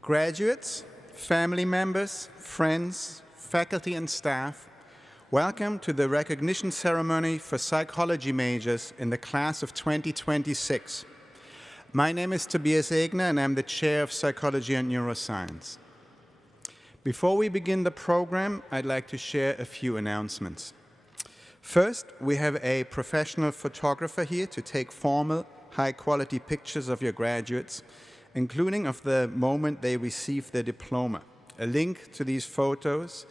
Graduates, family members, friends, faculty and staff, welcome to the recognition ceremony for psychology majors in the class of 2026. My name is Tobias Egner and I'm the chair of psychology and neuroscience. Before we begin the program, I'd like to share a few announcements. First, we have a professional photographer here to take formal, high-quality pictures of your graduates, including of the moment they receive their diploma. A link to these photos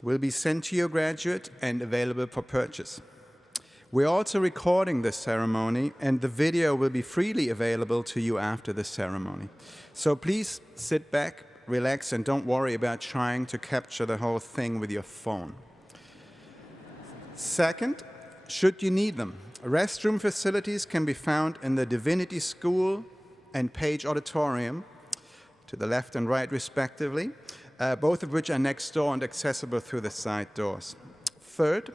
will be sent to your graduate and available for purchase. We're also recording this ceremony, and the video will be freely available to you after the ceremony. So please sit back, relax, and don't worry about trying to capture the whole thing with your phone. Second, should you need them, restroom facilities can be found in the Divinity School and Page Auditorium, to the left and right respectively, both of which are next door and accessible through the side doors. Third,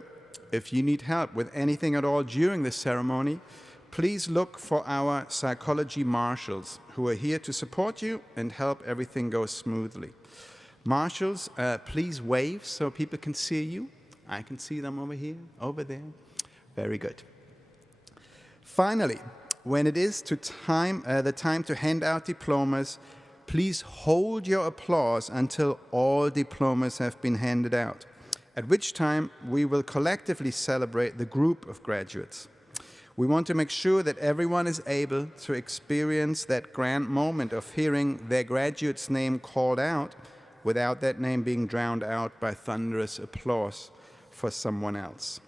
if you need help with anything at all during the ceremony, please look for our psychology marshals who are here to support you and help everything go smoothly. Marshals, please wave so people can see you. I can see them over here, over there. Very good. Finally, when it is the time to hand out diplomas, please hold your applause until all diplomas have been handed out, at which time we will collectively celebrate the group of graduates. We want to make sure that everyone is able to experience that grand moment of hearing their graduate's name called out without that name being drowned out by thunderous applause for someone else.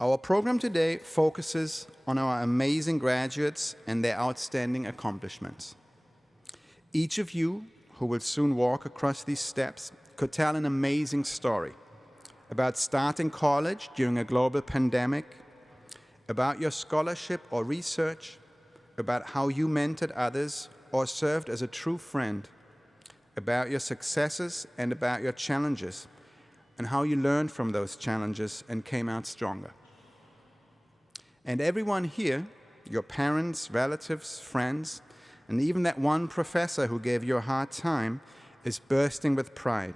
Our program today focuses on our amazing graduates and their outstanding accomplishments. Each of you who will soon walk across these steps could tell an amazing story about starting college during a global pandemic, about your scholarship or research, about how you mentored others or served as a true friend, about your successes and about your challenges, and how you learned from those challenges and came out stronger. And everyone here, your parents, relatives, friends, and even that one professor who gave you a hard time, is bursting with pride.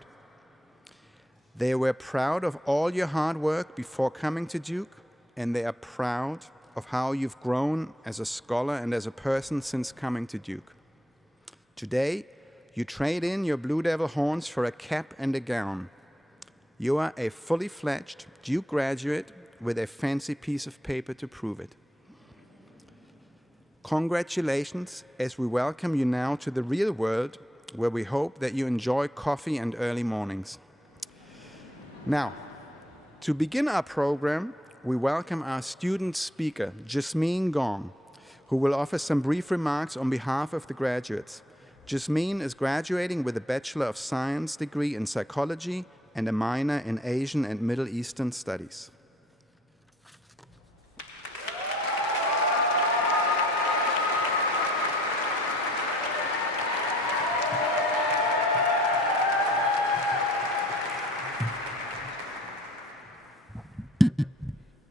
They were proud of all your hard work before coming to Duke, and they are proud of how you've grown as a scholar and as a person since coming to Duke. Today, you trade in your Blue Devil horns for a cap and a gown. You are a fully fledged Duke graduate with a fancy piece of paper to prove it. Congratulations, as we welcome you now to the real world, where we hope that you enjoy coffee and early mornings. Now, to begin our program, we welcome our student speaker, Jasmine Gong, who will offer some brief remarks on behalf of the graduates. Jasmine is graduating with a Bachelor of Science degree in psychology and a minor in Asian and Middle Eastern studies.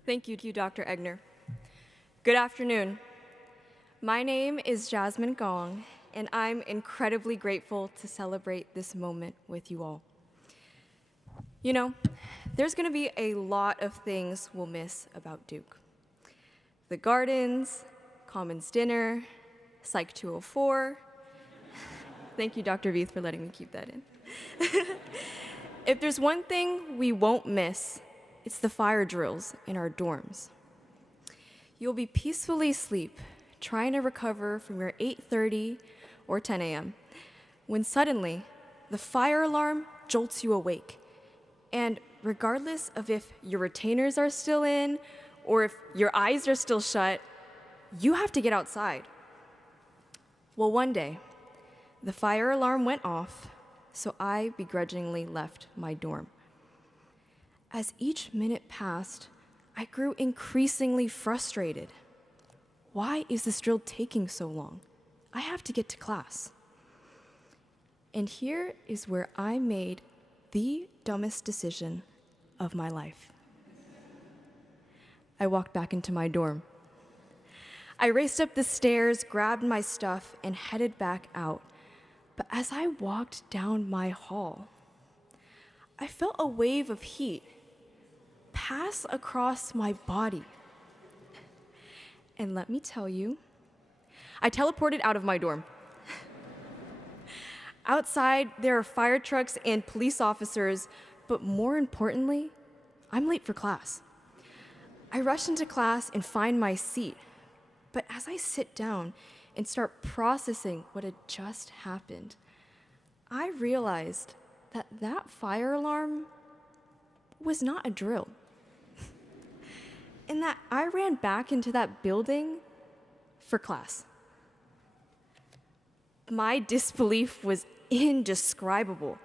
Thank you, Dr. Egner. Good afternoon. My name is Jasmine Gong, and I'm incredibly grateful to celebrate this moment with you all. You know, there's going to be a lot of things we'll miss about Duke. The gardens, Commons dinner, Psych 204. Thank you, Dr. Veith, for letting me keep that in. If there's one thing we won't miss, it's the fire drills in our dorms. You'll be peacefully asleep, trying to recover from your 8:30 or 10 a.m., when suddenly the fire alarm jolts you awake. And regardless of if your retainers are still in or if your eyes are still shut, you have to get outside. Well, one day, the fire alarm went off, so I begrudgingly left my dorm. As each minute passed, I grew increasingly frustrated. Why is this drill taking so long? I have to get to class. And here is where I made the dumbest decision of my life. I walked back into my dorm. I raced up the stairs, grabbed my stuff, and headed back out. But as I walked down my hall, I felt a wave of heat pass across my body. And let me tell you, I teleported out of my dorm. Outside, there are fire trucks and police officers, but more importantly, I'm late for class. I rush into class and find my seat, but as I sit down and start processing what had just happened, I realized that that fire alarm was not a drill. And that I ran back into that building for class. My disbelief was indescribable.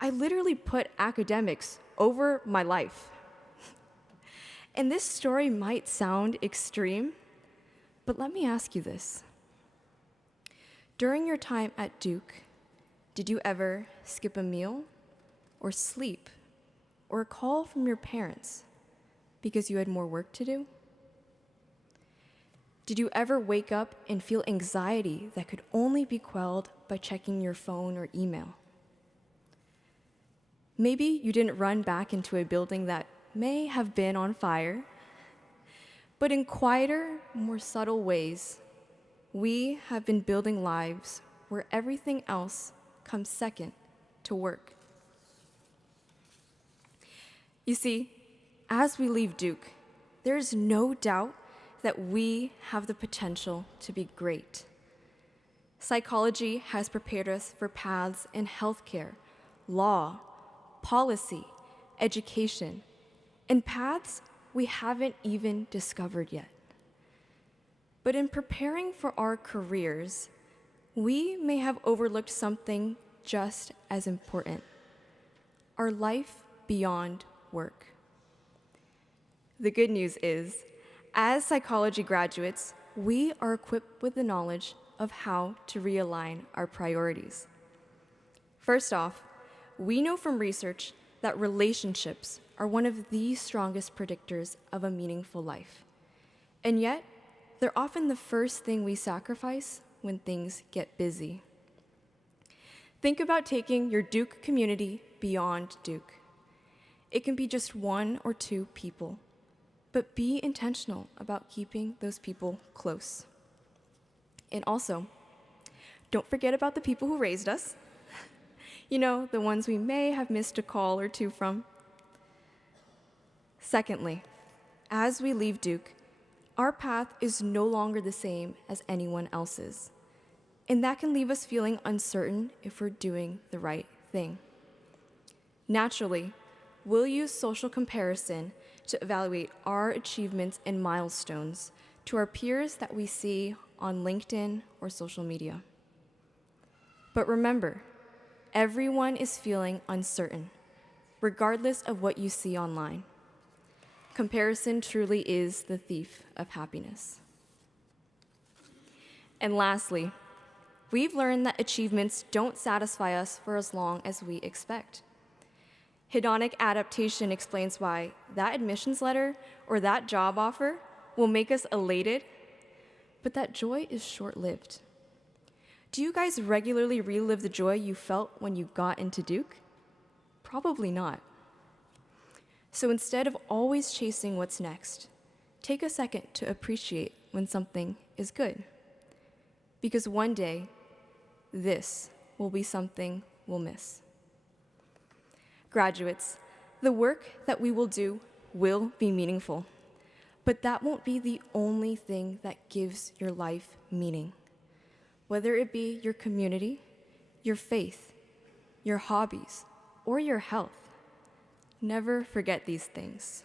I literally put academics over my life. And this story might sound extreme, but let me ask you this. During your time at Duke, did you ever skip a meal or sleep or a call from your parents because you had more work to do? Did you ever wake up and feel anxiety that could only be quelled by checking your phone or email? Maybe you didn't run back into a building that may have been on fire, but in quieter, more subtle ways, we have been building lives where everything else comes second to work. You see, as we leave Duke, there is no doubt that we have the potential to be great. Psychology has prepared us for paths in healthcare, law, policy, education, and paths we haven't even discovered yet. But in preparing for our careers, we may have overlooked something just as important: our life beyond work. The good news is, as psychology graduates, we are equipped with the knowledge of how to realign our priorities. First off, we know from research that relationships are one of the strongest predictors of a meaningful life. And yet, they're often the first thing we sacrifice when things get busy. Think about taking your Duke community beyond Duke. It can be just one or two people, but be intentional about keeping those people close. And also, don't forget about the people who raised us. You know, the ones we may have missed a call or two from. Secondly, as we leave Duke, our path is no longer the same as anyone else's. And that can leave us feeling uncertain if we're doing the right thing. Naturally, we'll use social comparison to evaluate our achievements and milestones to our peers that we see on LinkedIn or social media. But remember, everyone is feeling uncertain, regardless of what you see online. Comparison truly is the thief of happiness. And lastly, we've learned that achievements don't satisfy us for as long as we expect. Hedonic adaptation explains why that admissions letter or that job offer will make us elated, but that joy is short-lived. Do you guys regularly relive the joy you felt when you got into Duke? Probably not. So instead of always chasing what's next, take a second to appreciate when something is good. Because one day, this will be something we'll miss. Graduates, the work that we will do will be meaningful, but that won't be the only thing that gives your life meaning. Whether it be your community, your faith, your hobbies, or your health, never forget these things.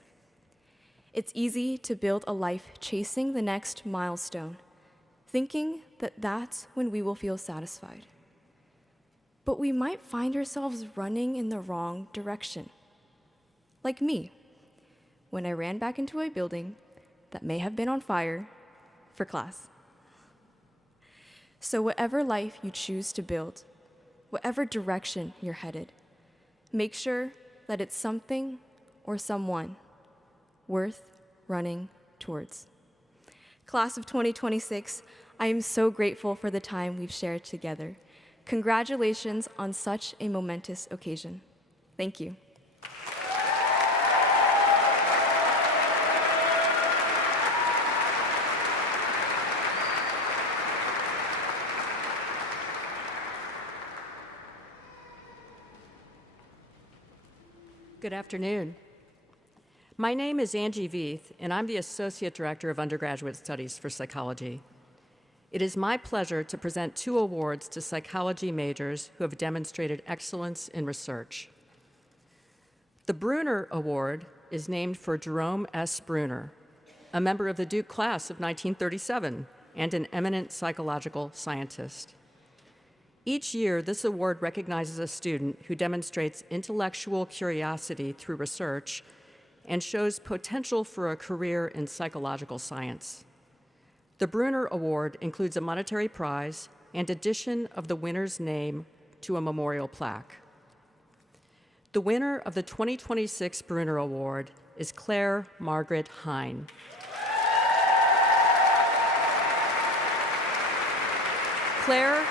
It's easy to build a life chasing the next milestone, thinking that that's when we will feel satisfied. But we might find ourselves running in the wrong direction. Like me, when I ran back into a building that may have been on fire for class. So whatever life you choose to build, whatever direction you're headed, make sure that it's something or someone worth running towards. Class of 2026, I am so grateful for the time we've shared together. Congratulations on such a momentous occasion. Thank you. Good afternoon. My name is Angie Veith, and I'm the Associate Director of Undergraduate Studies for Psychology. It is my pleasure to present 2 awards to psychology majors who have demonstrated excellence in research. The Bruner Award is named for Jerome S. Bruner, a member of the Duke class of 1937 and an eminent psychological scientist. Each year, this award recognizes a student who demonstrates intellectual curiosity through research and shows potential for a career in psychological science. The Bruner Award includes a monetary prize and addition of the winner's name to a memorial plaque. The winner of the 2026 Bruner Award is Claire Margaret Hine. Claire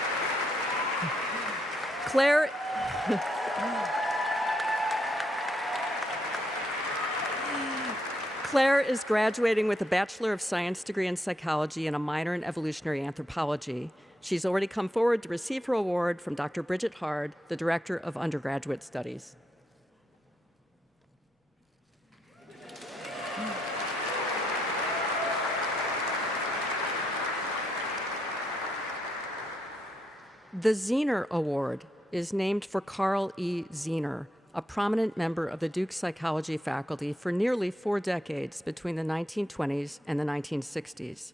is graduating with a Bachelor of Science degree in psychology and a minor in evolutionary anthropology. She's already come forward to receive her award from Dr. Bridget Hard, the Director of Undergraduate Studies. The Zener Award is named for Carl E. Zener, a prominent member of the Duke psychology faculty for nearly 4 decades between the 1920s and the 1960s.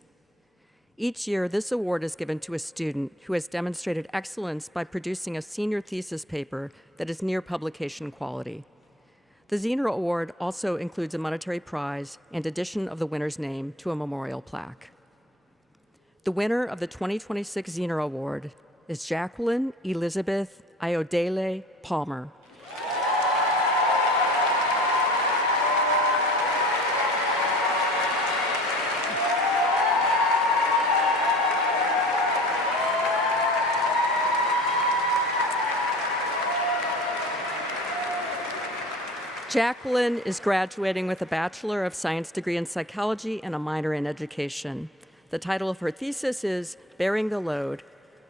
Each year, this award is given to a student who has demonstrated excellence by producing a senior thesis paper that is near publication quality. The Zener Award also includes a monetary prize and addition of the winner's name to a memorial plaque. The winner of the 2026 Zener Award is Jacqueline Elizabeth Iodele Palmer. Jacqueline is graduating with a Bachelor of Science degree in psychology and a minor in education. The title of her thesis is Bearing the Load: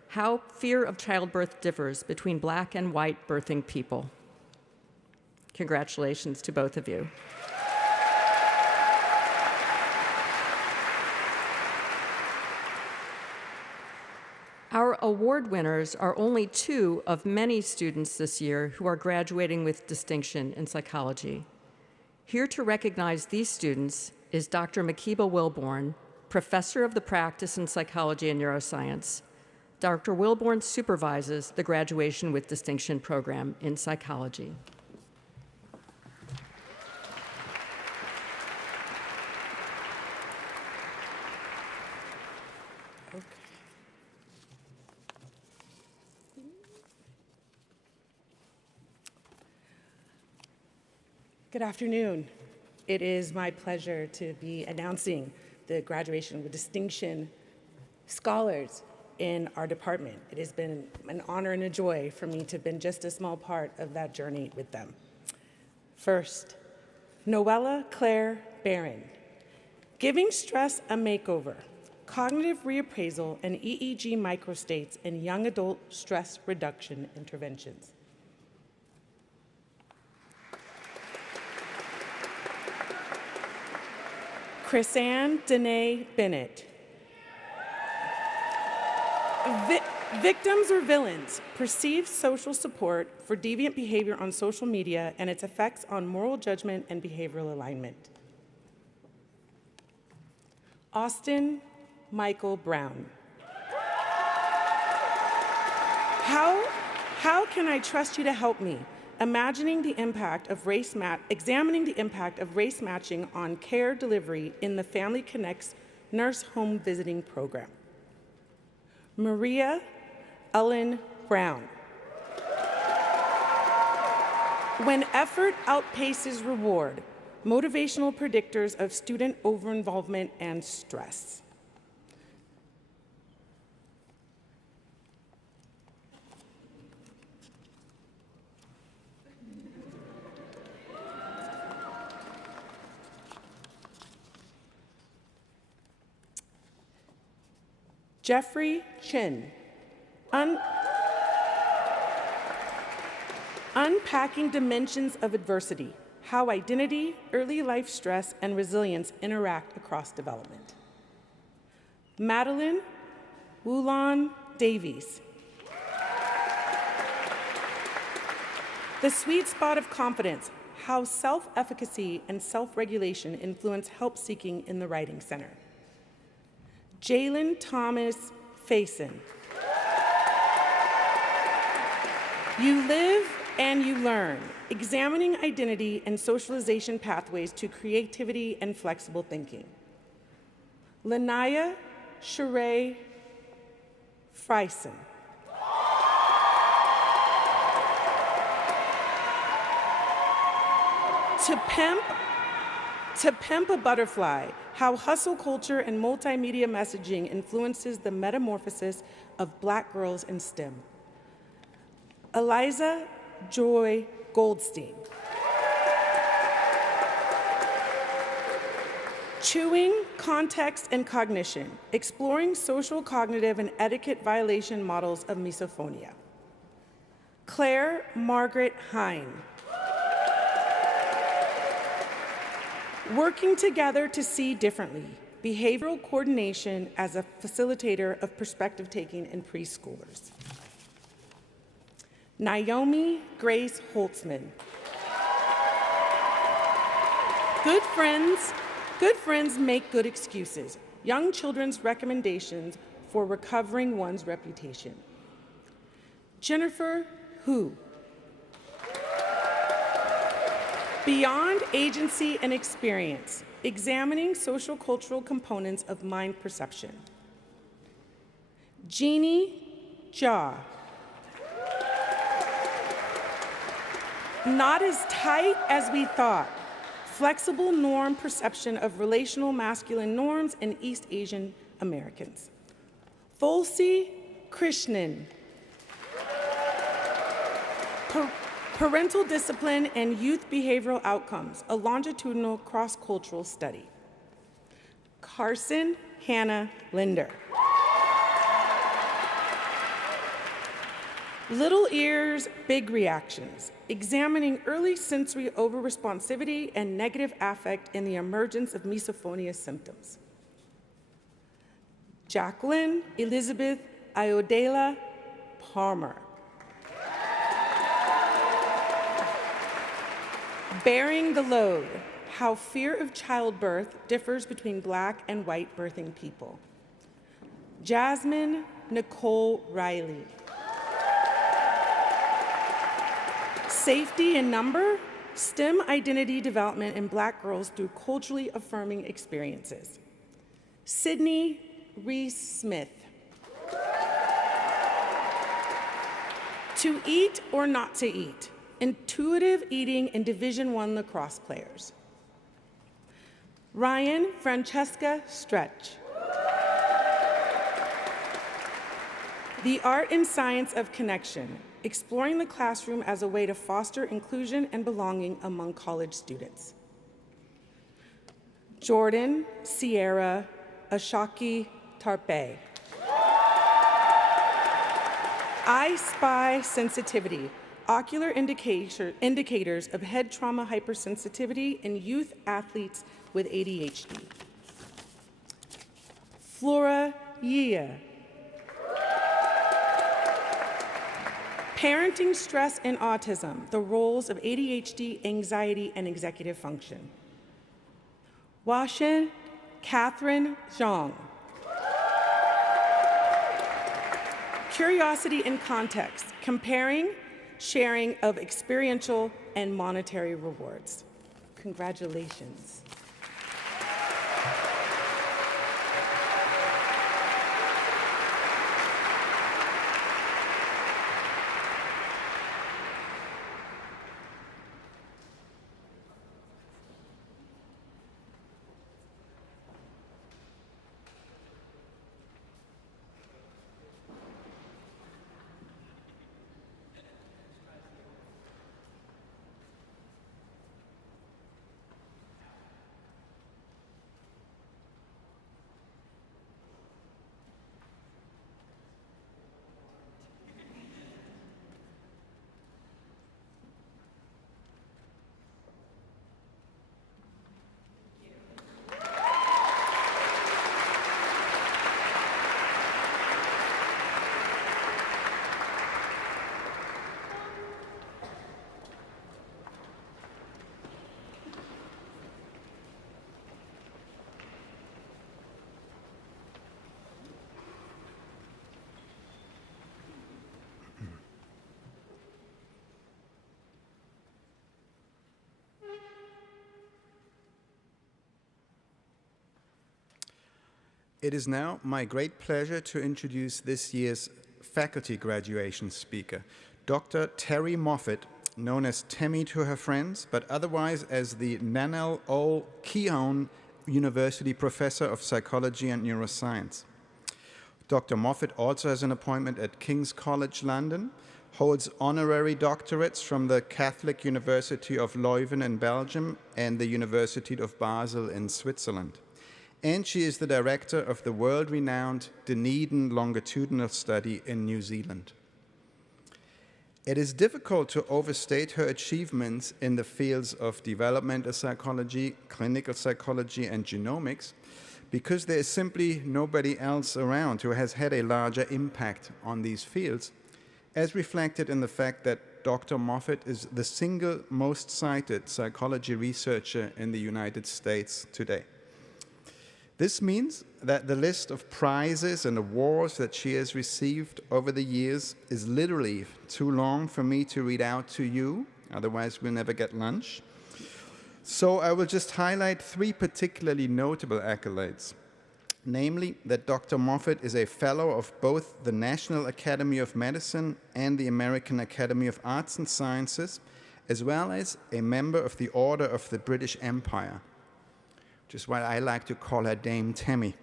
How Fear of Childbirth Differs Between Black and White Birthing People. Congratulations to both of you. Our award winners are only 2 of many students this year who are graduating with distinction in psychology. Here to recognize these students is Dr. Makiba Wilborn, Professor of the Practice in Psychology and Neuroscience. Dr. Wilborn supervises the Graduation with Distinction program in psychology. Good afternoon. It is my pleasure to be announcing the Graduation with Distinction scholars in our department. It has been an honor and a joy for me to have been just a small part of that journey with them. First, Noella Claire Barron, Giving Stress a Makeover, Cognitive Reappraisal and EEG Microstates in Young Adult Stress Reduction Interventions. Chrisanne Danae Bennett, Victims or Villains, Perceived Social Support for Deviant Behavior on Social Media and Its Effects on Moral Judgment and Behavioral Alignment. Austin Michael Brown, How can I trust you to help me? Examining the impact of race matching on care delivery in the Family Connects Nurse Home Visiting Program. Maria Ellen Brown, When Effort Outpaces Reward, Motivational Predictors of Student Overinvolvement and Stress. Jeffrey Chin. Unpacking Dimensions of Adversity: How Identity, Early Life Stress, and Resilience Interact Across Development. Madeline Wulon Davies. The Sweet Spot of Confidence: How Self-Efficacy and Self-Regulation Influence Help-Seeking in the Writing Center. Jalen Thomas Faison. You Live and You Learn: Examining Identity and Socialization Pathways to Creativity and Flexible Thinking. Lanaya Sheree Frison. To Pimp a Butterfly: How Hustle Culture and Multimedia Messaging Influences the Metamorphosis of Black Girls in STEM. Eliza Joy Goldstein. Chewing Context and Cognition: Exploring Social, Cognitive, and Etiquette Violation Models of Misophonia. Claire Margaret Hine. Working Together to See Differently: Behavioral Coordination as a Facilitator of Perspective Taking in Preschoolers. Naomi Grace Holtzman. Good friends make good excuses: Young children's recommendations for recovering one's reputation. Jennifer Hu. Beyond Agency and Experience: Examining Social Cultural Components of Mind Perception. Jeannie Jha. Not as tight as we thought: Flexible norm perception of relational masculine norms in East Asian Americans. Tulsi Krishnan. Parental Discipline and Youth Behavioral Outcomes: A Longitudinal Cross-Cultural Study. Carson Hannah Linder. Little Ears, Big Reactions: Examining Early Sensory Overresponsivity and Negative Affect in the Emergence of Misophonia Symptoms. Jacqueline Elizabeth Iodela Palmer. Bearing the Load: How Fear of Childbirth Differs Between Black and White Birthing People. Jasmine Nicole Riley. Safety in Number: STEM Identity Development in Black Girls Through Culturally Affirming Experiences. Sydney Reese Smith. To Eat or Not to Eat: Intuitive Eating in Division I lacrosse players. Ryan Francesca Stretch. The Art and Science of Connection: Exploring the classroom as a way to foster inclusion and belonging among college students. Jordan Sierra Ashaki Tarpe. I Spy Sensitivity: Ocular indicators of head trauma hypersensitivity in youth athletes with ADHD. Flora Yia. Parenting Stress and Autism: The Roles of ADHD, Anxiety, and Executive Function. Washin Catherine Zhang. Curiosity and Context: Comparing, Sharing of Experiential and Monetary Rewards. Congratulations. It is now my great pleasure to introduce this year's faculty graduation speaker, Dr. Terry Moffett, known as Tammy to her friends, but otherwise as the Nannerl O. Keown University Professor of Psychology and Neuroscience. Dr. Moffett also has an appointment at King's College London, holds honorary doctorates from the Catholic University of Leuven in Belgium and the University of Basel in Switzerland. And she is the director of the world-renowned Dunedin Longitudinal Study in New Zealand. It is difficult to overstate her achievements in the fields of developmental psychology, clinical psychology, and genomics, because there is simply nobody else around who has had a larger impact on these fields, as reflected in the fact that Dr. Moffett is the single most cited psychology researcher in the United States today. This means that the list of prizes and awards that she has received over the years is literally too long for me to read out to you, otherwise we'll never get lunch. So I will just highlight 3 particularly notable accolades, namely that Dr. Moffett is a fellow of both the National Academy of Medicine and the American Academy of Arts and Sciences, as well as a member of the Order of the British Empire, which is why I like to call her Dame Tammy.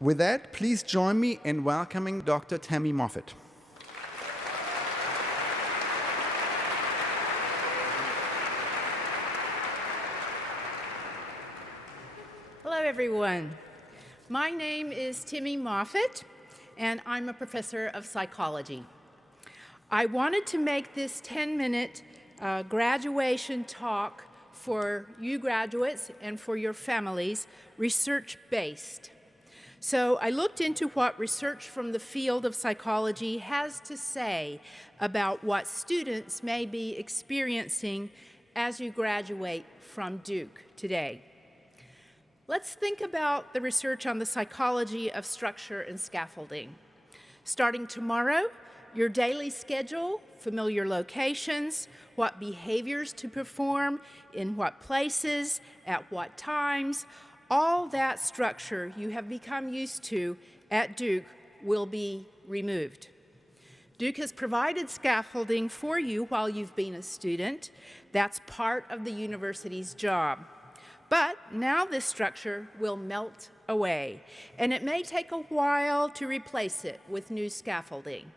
With that, please join me in welcoming Dr. Tammy Moffett. Hello, everyone. My name is Timmy Moffett, and I'm a professor of psychology. I wanted to make this 10-minute graduation talk for you graduates and for your families research-based. So I looked into what research from the field of psychology has to say about what students may be experiencing as you graduate from Duke today. Let's think about the research on the psychology of structure and scaffolding. Starting tomorrow, your daily schedule, familiar locations, what behaviors to perform, in what places, at what times, all that structure you have become used to at Duke will be removed. Duke has provided scaffolding for you while you've been a student. That's part of the university's job. But now this structure will melt away, and it may take a while to replace it with new scaffolding.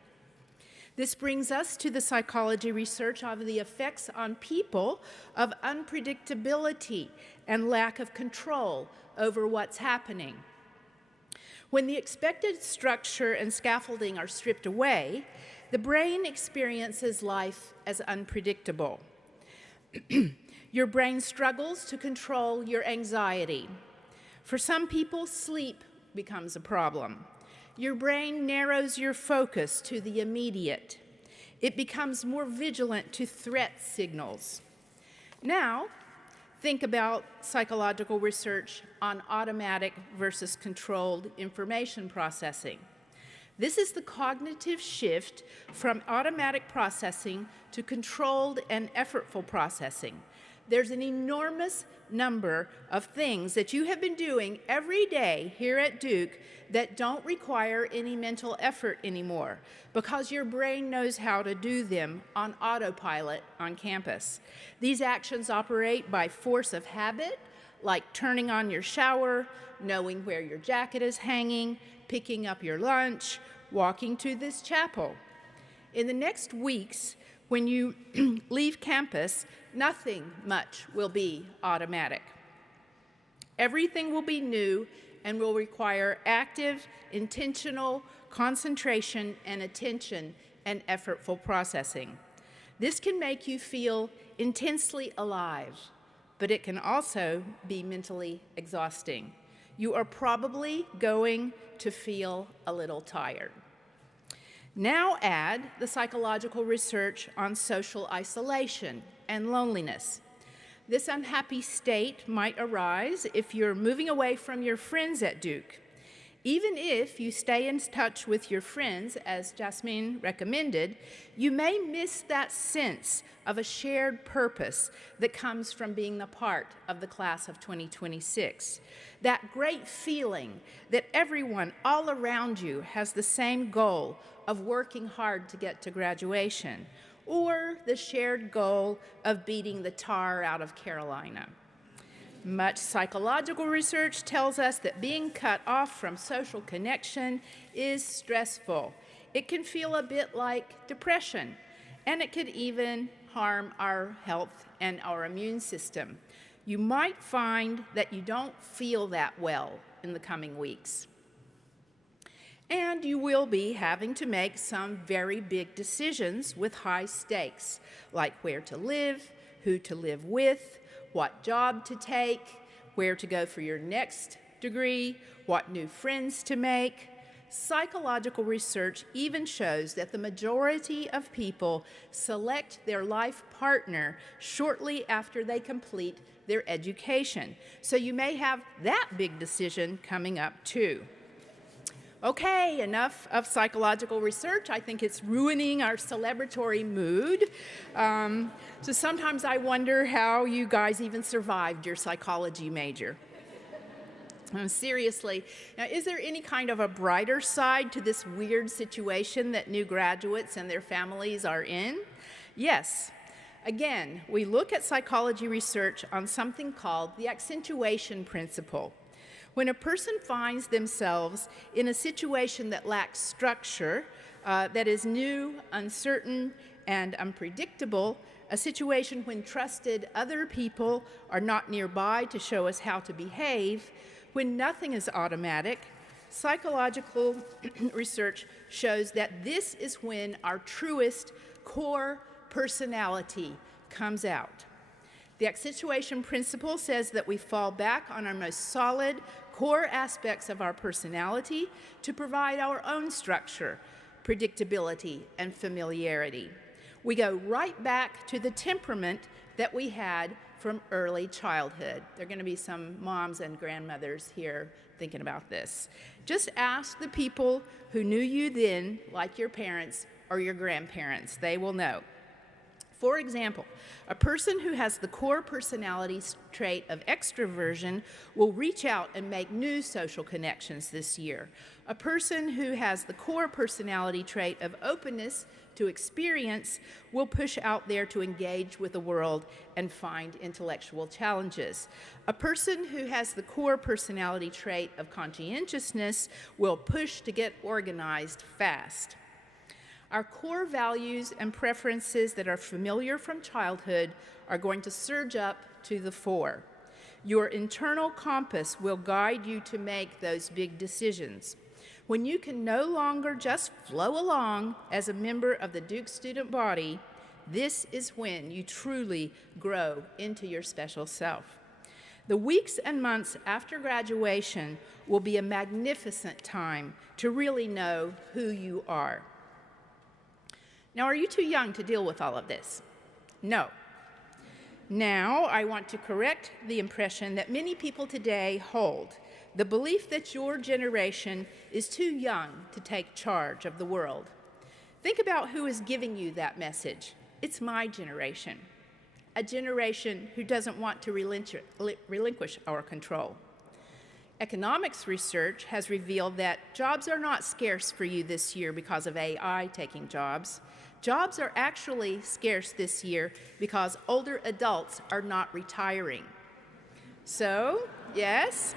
This brings us to the psychology research of the effects on people of unpredictability and lack of control over what's happening. When the expected structure and scaffolding are stripped away, the brain experiences life as unpredictable. Your brain struggles to control your anxiety. For some people, sleep becomes a problem. Your brain narrows your focus to the immediate. It becomes more vigilant to threat signals. Now, think about psychological research on automatic versus controlled information processing. This is the cognitive shift from automatic processing to controlled and effortful processing. There's an enormous number of things that you have been doing every day here at Duke that don't require any mental effort anymore because your brain knows how to do them on autopilot on campus. These actions operate by force of habit, like turning on your shower, knowing where your jacket is hanging, picking up your lunch, walking to this chapel. In the next weeks, when you leave campus, nothing much will be automatic. Everything will be new and will require active, intentional concentration and attention and effortful processing. This can make you feel intensely alive, but it can also be mentally exhausting. You are probably going to feel a little tired. Now add the psychological research on social isolation and loneliness. This unhappy state might arise if you're moving away from your friends at Duke. Even if you stay in touch with your friends, as Jasmine recommended, you may miss that sense of a shared purpose that comes from being a part of the class of 2026. That great feeling that everyone all around you has the same goal of working hard to get to graduation, or the shared goal of beating the tar out of Carolina. Much psychological research tells us that being cut off from social connection is stressful. It can feel a bit like depression, and it could even harm our health and our immune system. You might find that you don't feel that well in the coming weeks. And you will be having to make some very big decisions with high stakes, like where to live, who to live with, what job to take, where to go for your next degree, what new friends to make. Psychological research even shows that the majority of people select their life partner shortly after they complete their education. So you may have that big decision coming up too. Okay, enough of psychological research. I think it's ruining our celebratory mood. So sometimes I wonder how you guys even survived your psychology major. Seriously, now is there any kind of a brighter side to this weird situation that new graduates and their families are in? Yes. Again, we look at psychology research on something called the accentuation principle. When a person finds themselves in a situation that lacks structure, that is new, uncertain, and unpredictable, a situation when trusted other people are not nearby to show us how to behave, when nothing is automatic, psychological research shows that this is when our truest core personality comes out. The accentuation principle says that we fall back on our most solid core aspects of our personality to provide our own structure, predictability, and familiarity. We go right back to the temperament that we had from early childhood. There are going to be some moms and grandmothers here thinking about this. Just ask the people who knew you then, like your parents or your grandparents. They will know. For example, a person who has the core personality trait of extroversion will reach out and make new social connections this year. A person who has the core personality trait of openness to experience will push out there to engage with the world and find intellectual challenges. A person who has the core personality trait of conscientiousness will push to get organized fast. Our core values and preferences that are familiar from childhood are going to surge up to the fore. Your internal compass will guide you to make those big decisions. When you can no longer just flow along as a member of the Duke student body, this is when you truly grow into your special self. The weeks and months after graduation will be a magnificent time to really know who you are. Now, are you too young to deal with all of this? No. Now, I want to correct the impression that many people today hold, the belief that your generation is too young to take charge of the world. Think about who is giving you that message. It's my generation, a generation who doesn't want to relinquish our control. Economics research has revealed that jobs are not scarce for you this year because of AI taking jobs. Jobs are actually scarce this year because older adults are not retiring. So, yes,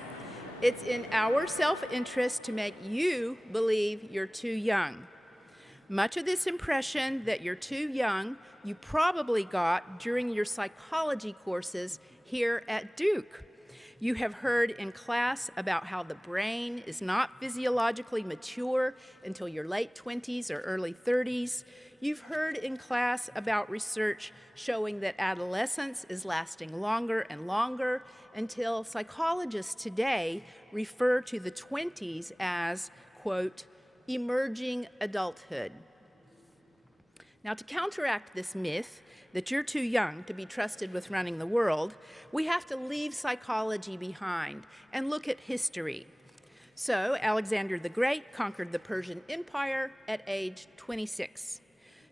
it's in our self-interest to make you believe you're too young. Much of this impression that you're too young, you probably got during your psychology courses here at Duke. You have heard in class about how the brain is not physiologically mature until your late 20s or early 30s. You've heard in class about research showing that adolescence is lasting longer and longer until psychologists today refer to the 20s as, quote, emerging adulthood. Now, to counteract this myth that you're too young to be trusted with running the world, we have to leave psychology behind and look at history. So Alexander the Great conquered the Persian Empire at age 26.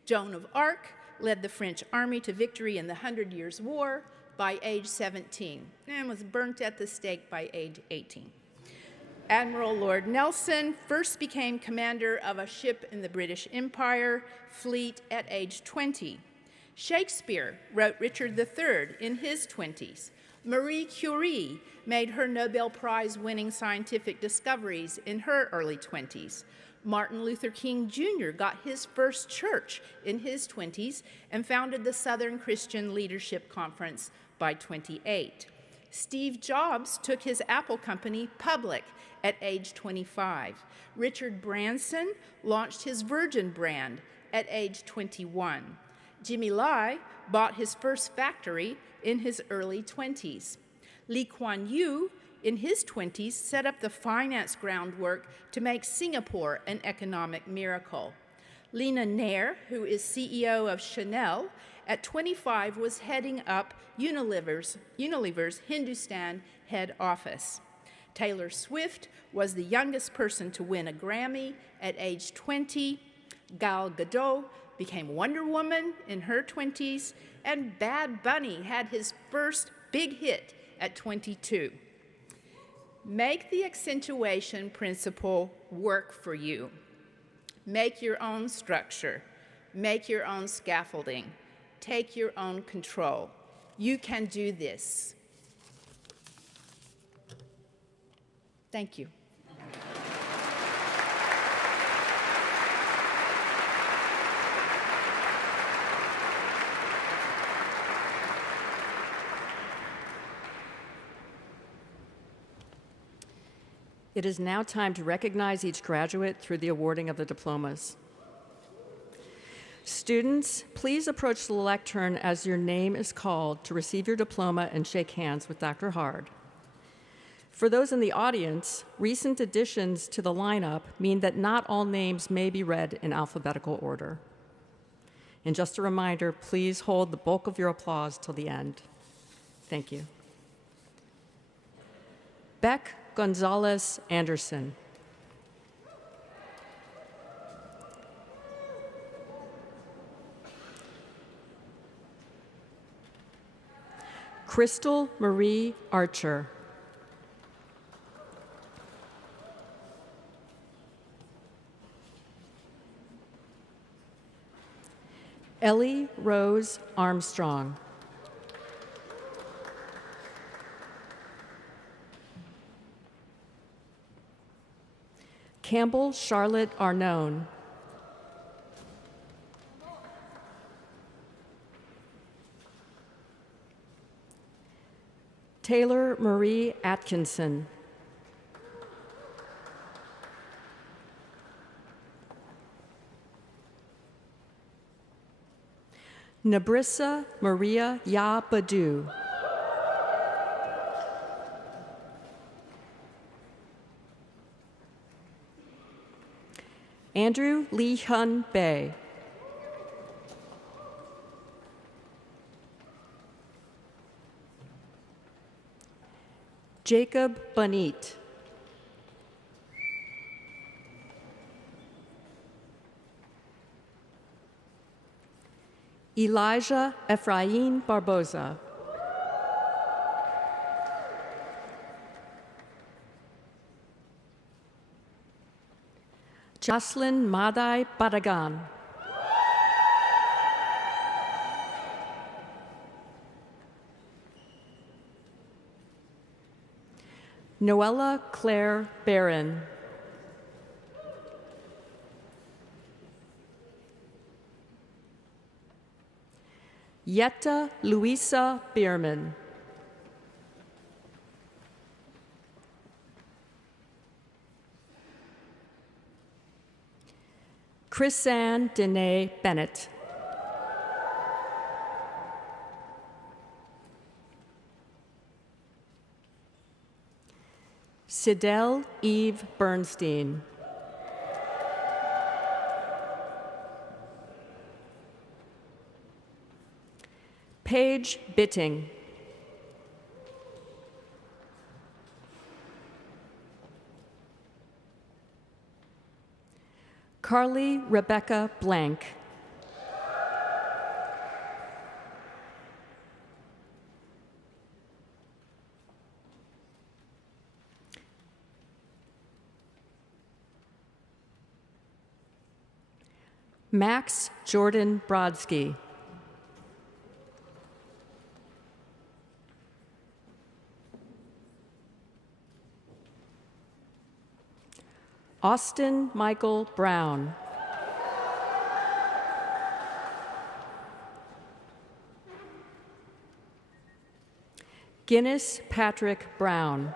Joan of Arc led the French army to victory in the 100 Years' War by age 17 and was burnt at the stake by age 18. Admiral Lord Nelson first became commander of a ship in the British Empire fleet at age 20. Shakespeare wrote Richard III in his 20s. Marie Curie made her Nobel Prize-winning scientific discoveries in her early 20s. Martin Luther King Jr. got his first church in his 20s and founded the Southern Christian Leadership Conference by 28. Steve Jobs took his Apple company public at age 25. Richard Branson launched his Virgin brand at age 21. Jimmy Lai bought his first factory in his early 20s. Lee Kuan Yew, in his 20s, set up the finance groundwork to make Singapore an economic miracle. Lena Nair, who is CEO of Chanel, at 25 was heading up Unilever's Hindustan head office. Taylor Swift was the youngest person to win a Grammy at age 20. Gal Gadot became Wonder Woman in her 20s, and Bad Bunny had his first big hit at 22. Make the accentuation principle work for you. Make your own structure. Make your own scaffolding. Take your own control. You can do this. Thank you. It is now time to recognize each graduate through the awarding of the diplomas. Students, please approach the lectern as your name is called to receive your diploma and shake hands with Dr. Hard. For those in the audience, recent additions to the lineup mean that not all names may be read in alphabetical order. And just a reminder, please hold the bulk of your applause till the end. Thank you. Beck Gonzalez Anderson. Crystal Marie Archer. Ellie Rose Armstrong. Campbell Charlotte Arnone. Taylor Marie Atkinson. Nabrissa Maria Ya Badu. Andrew Lee Hun Bay. Jacob Bonit. Elijah Ephraim Barboza. Jocelyn Madai Badagan. Noella Claire Barron. Yetta Luisa Bierman. Chrisanne Dene Bennett. Sidel Eve Bernstein. Paige Bitting. Carly Rebecca Blank. Max Jordan Brodsky. Austin Michael Brown. Guinness Patrick Brown.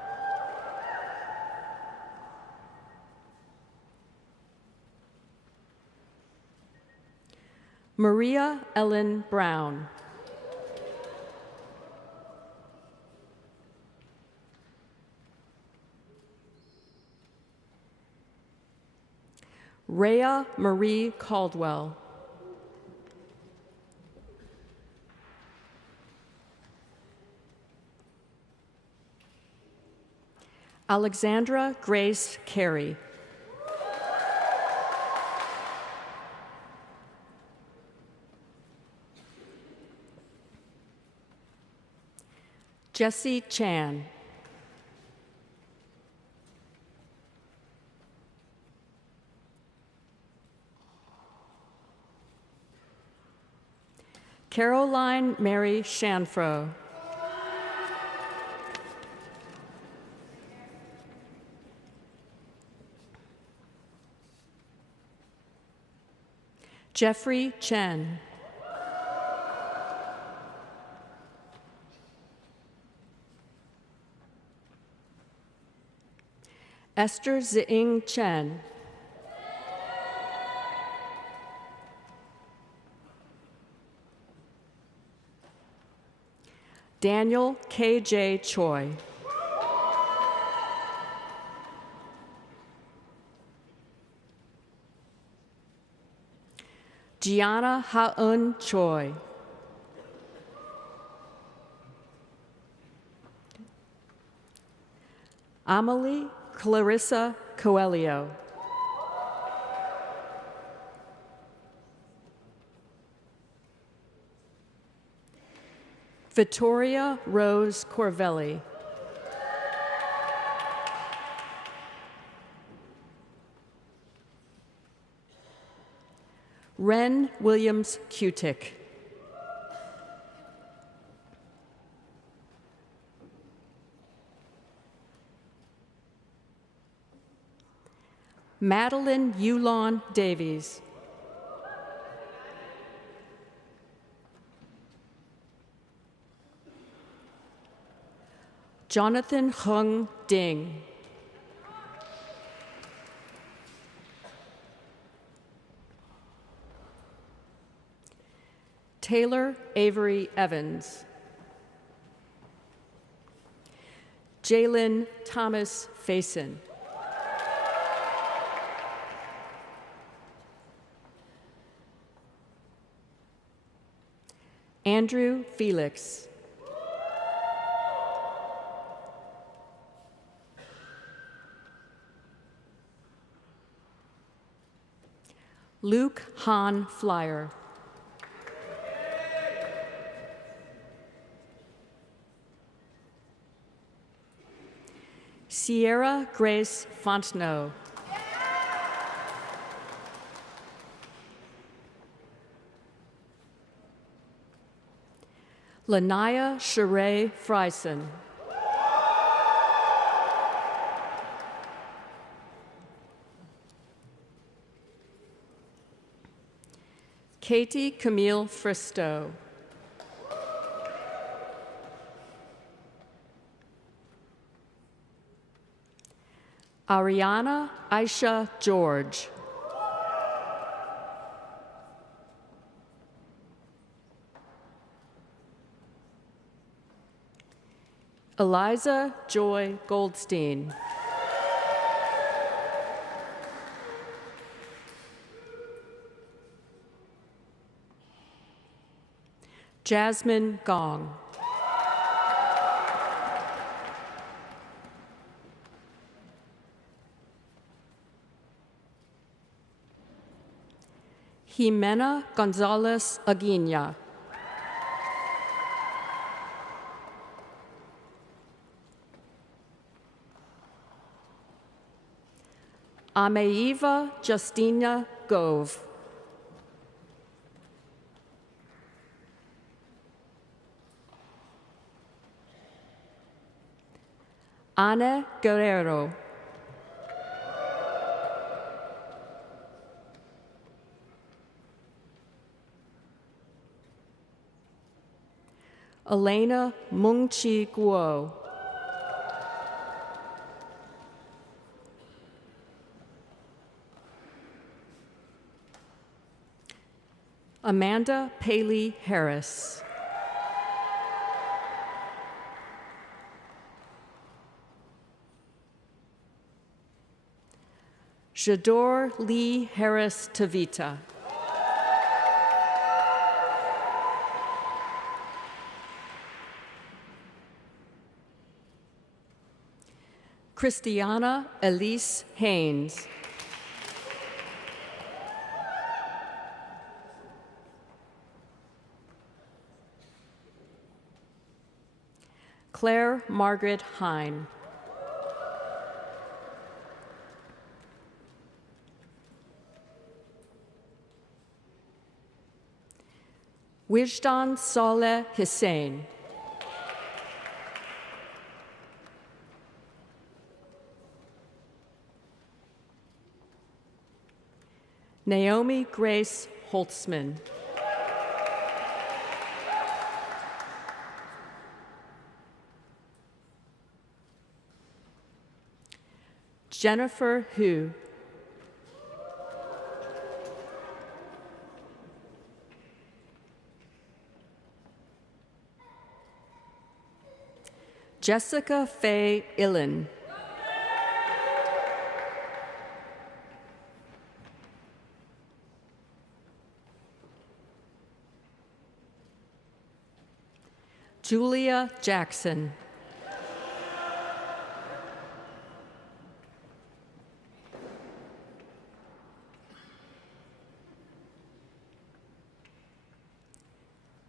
Maria Ellen Brown. Rhea Marie Caldwell. Alexandra Grace Carey. Jesse Chan. Caroline Mary Shanfro. Jeffrey Chen. Esther Zing Chen. Daniel K.J. Choi. Gianna Ha-un Choi. Amelie Clarissa Coelho. Vittoria Rose Corvelli. Ren Williams Cutick. Madeline Yulon Davies. Jonathan Hung Ding. Taylor Avery Evans. Jalen Thomas Faison. Andrew Felix. Luke Hahn Flyer. Sierra Grace Fontenot. Lanaya Sheree Fryson. Katie Camille Fristow. Ariana Aisha George. Eliza Joy Goldstein. Jasmine Gong. Jimena Gonzalez Aguina. Ameiva Justina Gove. Ana Guerrero. Elena Mungchi Guo. Amanda Paley Harris. Jador Lee Harris Tavita. Christiana Elise Haynes. Claire Margaret Hine. Wijdan Saleh Hussein. Naomi Grace Holtzman. Jennifer Hu. Jessica Faye Illen. Julia Jackson.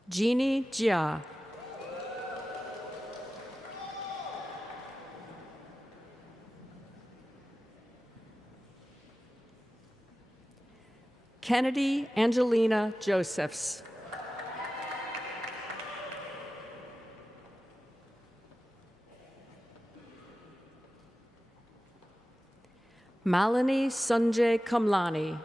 Jeannie Jia. Kennedy Angelina Josephs. Malini Sanjay Kamlani.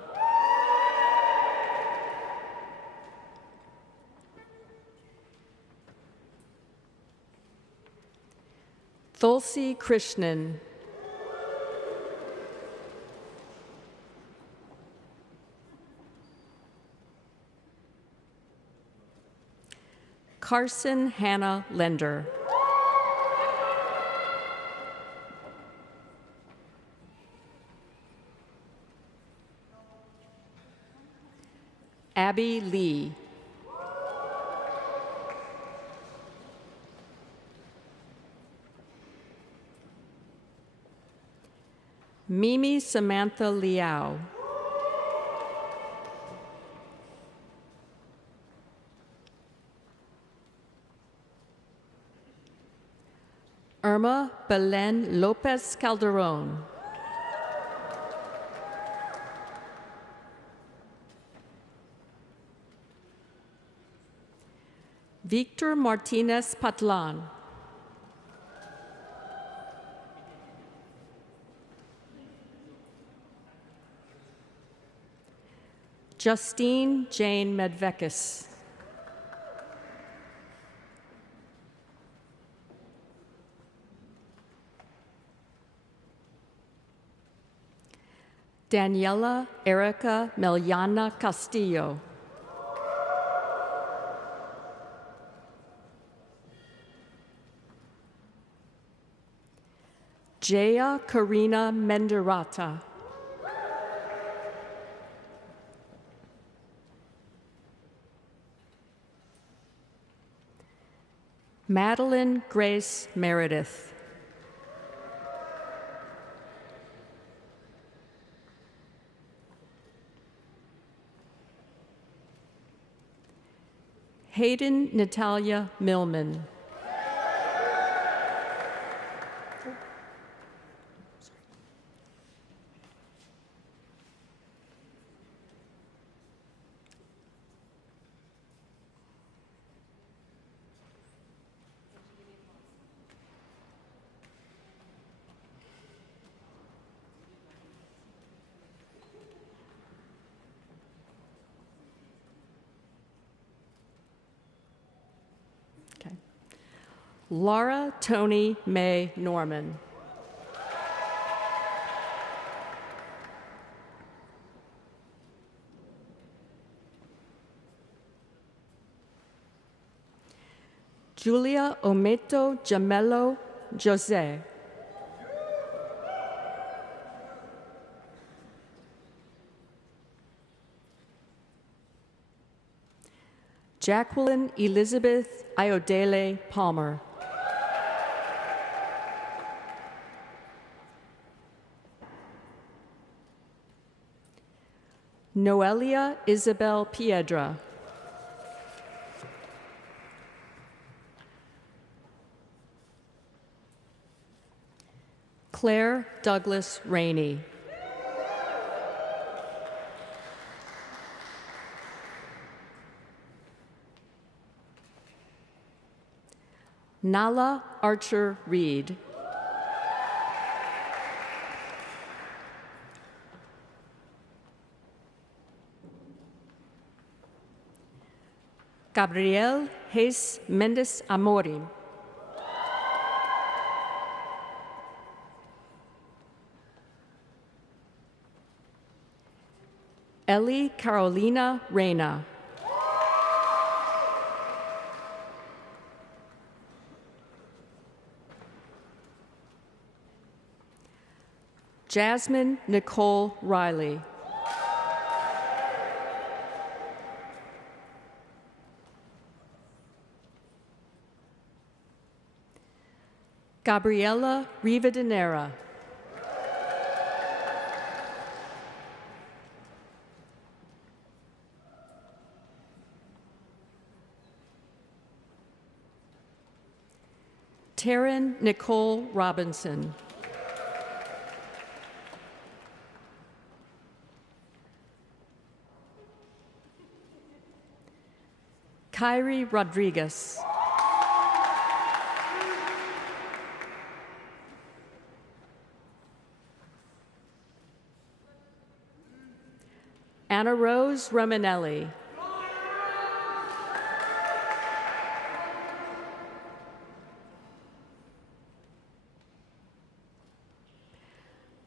Tulsi Krishnan. Carson Hannah Lender. Abby Lee. Mimi Samantha Liao. Irma Belen Lopez Calderon. Victor Martinez Patlan. Justine Jane Medvekis. Daniela Erica Meliana Castillo. Jaya Karina Menderata. Madeline Grace Meredith. Hayden Natalia Millman. Okay. Laura Tony May Norman. Julia Ometo Jamello Jose. Jacqueline Elizabeth Iodele Palmer. Noelia Isabel Piedra. Claire Douglas Rainey. Nala Archer Reed. Gabriel Hayes Mendes Amorim. Ellie Carolina Reyna. Jasmine Nicole Riley. Gabriela Rivadeneira. Taryn Nicole Robinson. Kyrie Rodriguez. Anna Rose Romanelli.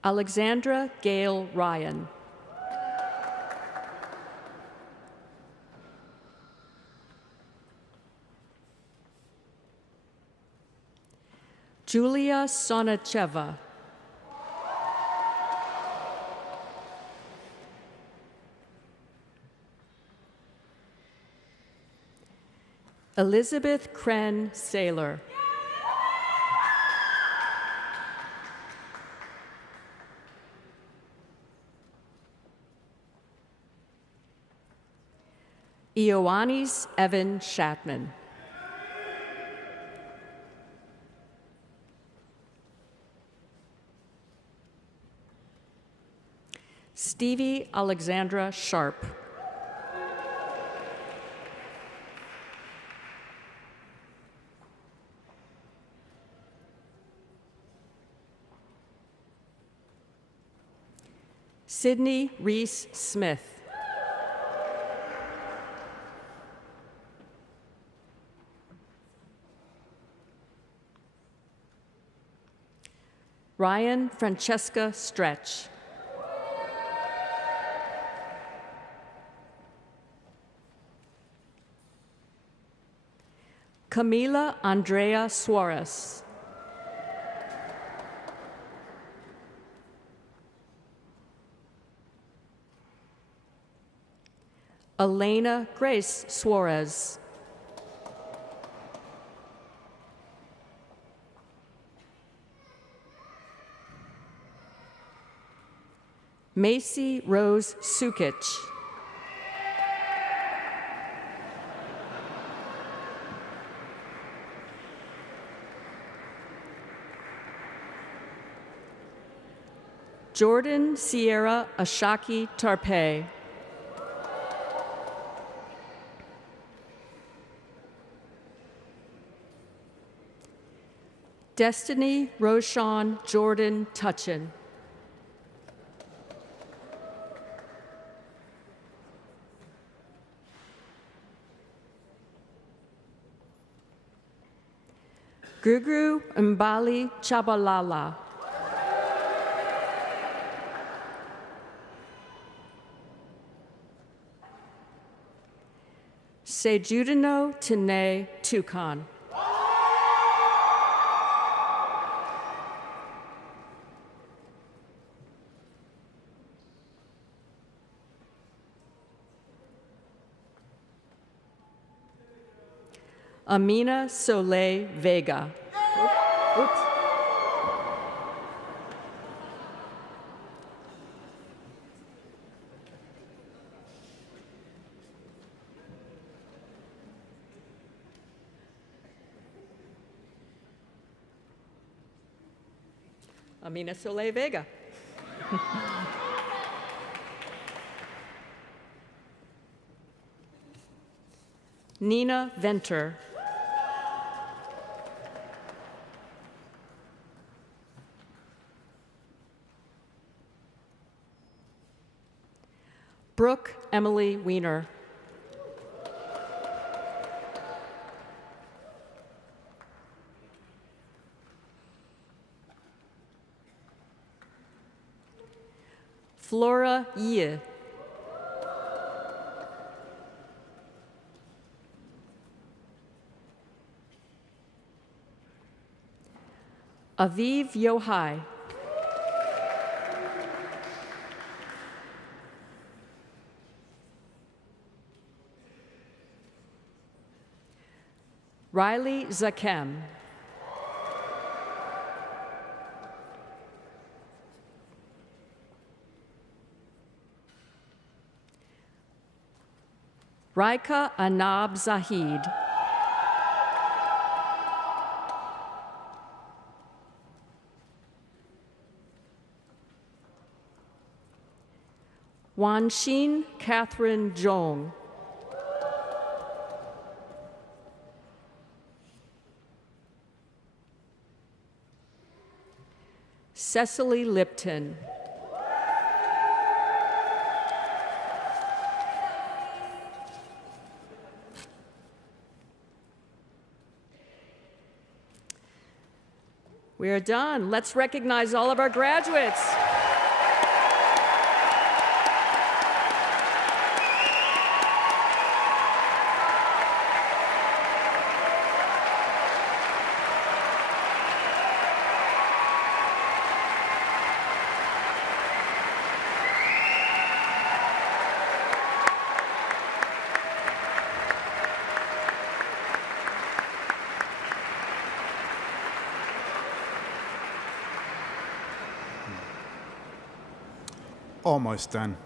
Alexandra Gail Ryan. Julia Sonacheva. Elizabeth Kren Saylor. Ioannis Evan Shatman. Stevie Alexandra Sharp. Sydney Reese Smith. Ryan Francesca Stretch. Camila Andrea Suarez. Elena Grace Suarez. Macy Rose Sukich. Jordan Sierra Ashaki Tarpe. Destiny Roshan Jordan Tutchin. Gugru Mbali Chabalala. Sejudino Tine Tukan. Amina Soleil Vega. Oops. Amina Soleil Vega. Nina Venter. Brooke Emily Weiner. Flora Yeh. Aviv Yohai. Riley Zakem. Raika Anab Zahid. Wanshin Catherine Jong. Cecily Lipton. We are done. Let's recognize all of our graduates. Almost done.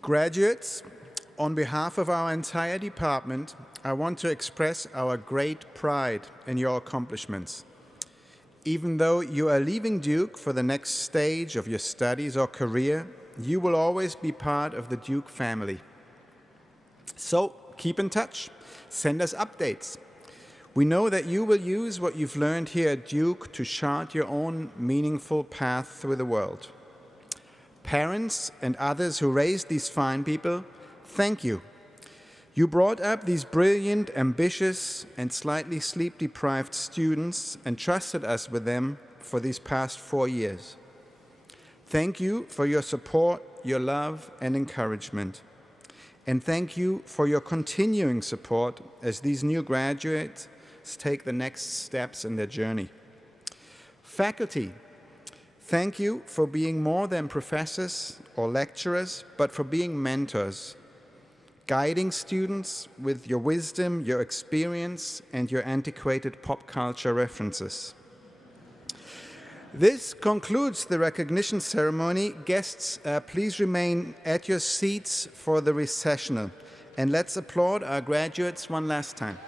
Graduates, on behalf of our entire department, I want to express our great pride in your accomplishments. Even though you are leaving Duke for the next stage of your studies or career, you will always be part of the Duke family. So keep in touch, send us updates. We know that you will use what you've learned here at Duke to chart your own meaningful path through the world. Parents and others who raised these fine people, thank you. You brought up these brilliant, ambitious, and slightly sleep-deprived students and trusted us with them for these past 4 years. Thank you for your support, your love, and encouragement. And thank you for your continuing support as these new graduates take the next steps in their journey. Faculty, thank you for being more than professors or lecturers, but for being mentors, guiding students with your wisdom, your experience, and your antiquated pop culture references. This concludes the recognition ceremony. Guests, please remain at your seats for the recessional. And let's applaud our graduates one last time.